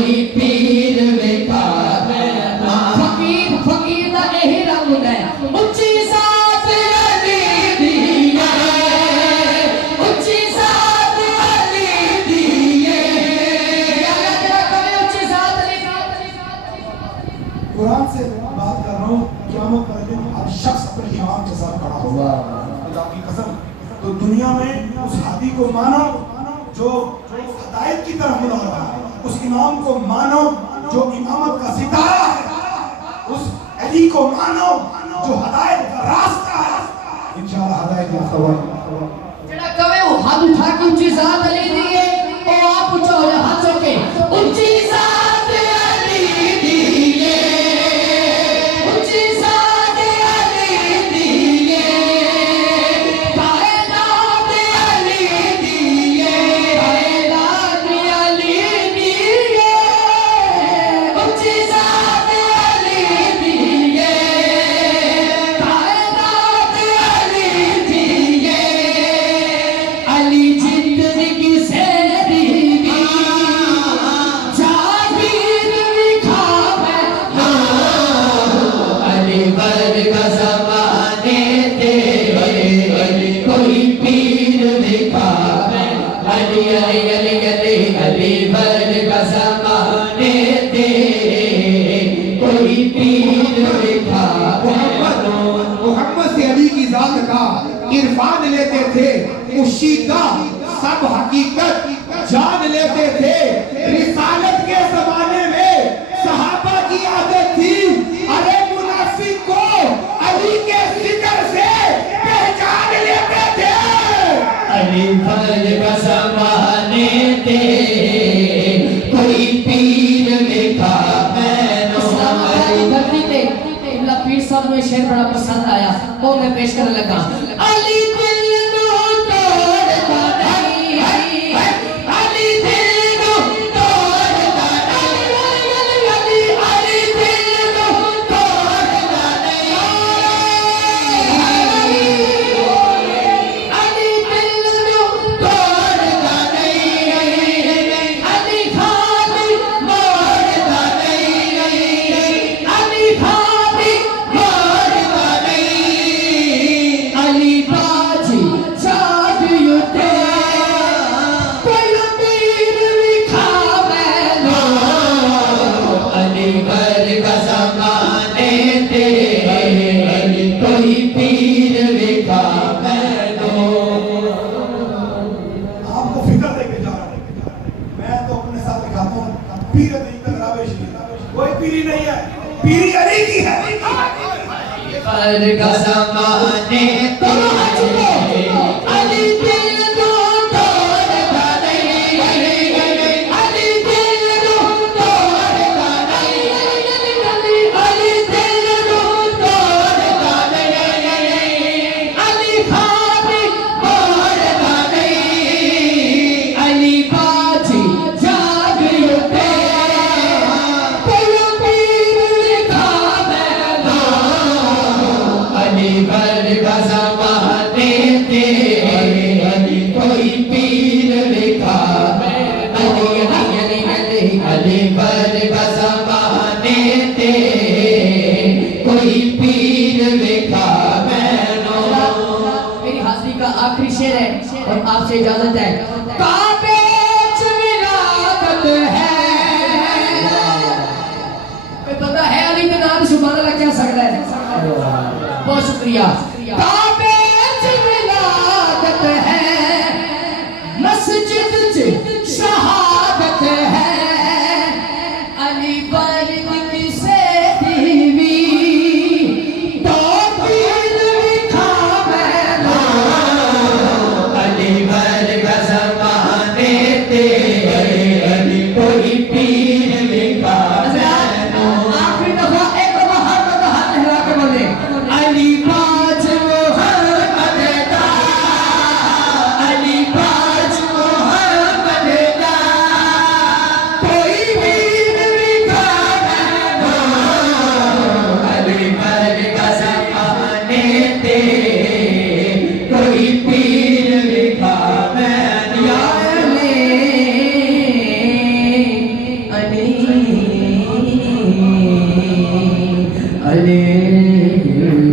کوئی پیر ویکھا فقیر فقیر دا یہی رنگ ہوتا ہے اچھی ذات علی دی اچھی ذات علی دی اچھی ذات علی قرآن سے بات کر رہا ہوں قیامت پر دن ہر شخص اپنے امام کے ساتھ کھڑا ہوگا اللہ کی قسم تو دنیا میں اس ہادی کو مانو جو ہدایت کی طرف بلا رہا ہے اس امام کو مانو جو امامت کا ستارہ ہے اس علی کو مانو جو ہدایت کا راستہ ہے انشاءاللہ ہدایت یافتہ ہوگا جڑا کہے وہ ہاتھ اٹھا کے اونچی ذات علی دی ہے او آپ اونچا ہو جائے ہاتھ چوکے اونچی ذات علی دی ہے اونچی ذات علی دی ہے کائنات علی دی ہے کائنات علی دی ہے اونچی ذات علی دی ہے کائنات علی دی ہے علی زندگی سے دی جاگیر دکھاوے علی بر کا زمانے تے کوئی پیر دکھاوے علی علی علی علی علی بر کا زمانے تے کوئی پیر دکھاوے محمد سے علی کی ذات کا عرفان لیتے تھے مشیدہ سب حقیقت جان لیتے تھے رسالت کے زمانے میں صحابہ کی عادت تھی ارے منافق کو علی کے ذکر سے پہچان لیتے تھے علی بر کا زمانے تے کوئی پیر لکھا میں دھرتی تے اللہ پیر صاحب میں شعر بڑا پسند آیا وہ میں پیش کرنے لگا علی دل نو توڑتا نہیں علی دل نو توڑتا نہیں علی دل نو توڑتا نہیں علی دل نو توڑتا نہیں علی خاطر موڑتا نہیں علی خاطر موڑتا نہیں علی باجی چاند یوتے کوئی پیر لکھا میں لو علی بر کا زمانے تے کوئی پیر لکھا میں لو آپ کو فکر دے کے جا رہا ہوں میں تو اپنے ساتھ دکھاتا ہوں پیر نہیں تغرابے شریف کوئی پیری نہیں ہے پیری علی کی ہے پر کا زمانے تے علی دل نو توڑتا نہیں علی دل نو توڑتا نہیں علی دل نو توڑتا نہیں علی خاطر موڑتا نہیں علی باجی جاگ اٹھے کوئی پیر لکھا میں لو علی بر کا زمانے تے کوئی پیر لکھا علی علی علی علی بر کا زمانے تے کوئی پیر لکھا میں لو میری حاضری کا آخری شعر ہے اور آپ سے اجازت ہے کعبے چ ولادت ہے پتہ ہے علی کے نام سبحان اللہ کیا سکتا ہے بہت شکریہ کعبے چ ولادت ہے مسجد چ شہادت ہے علی بر کسے دیوی تو پیر لکھا میں لو علی بر کا زمانے تے کوئی پیر لکھا میں لو آخری دفعہ ایک دفعہ ہر دفعہ ہاتھ لہرا کے بولے علی باج علی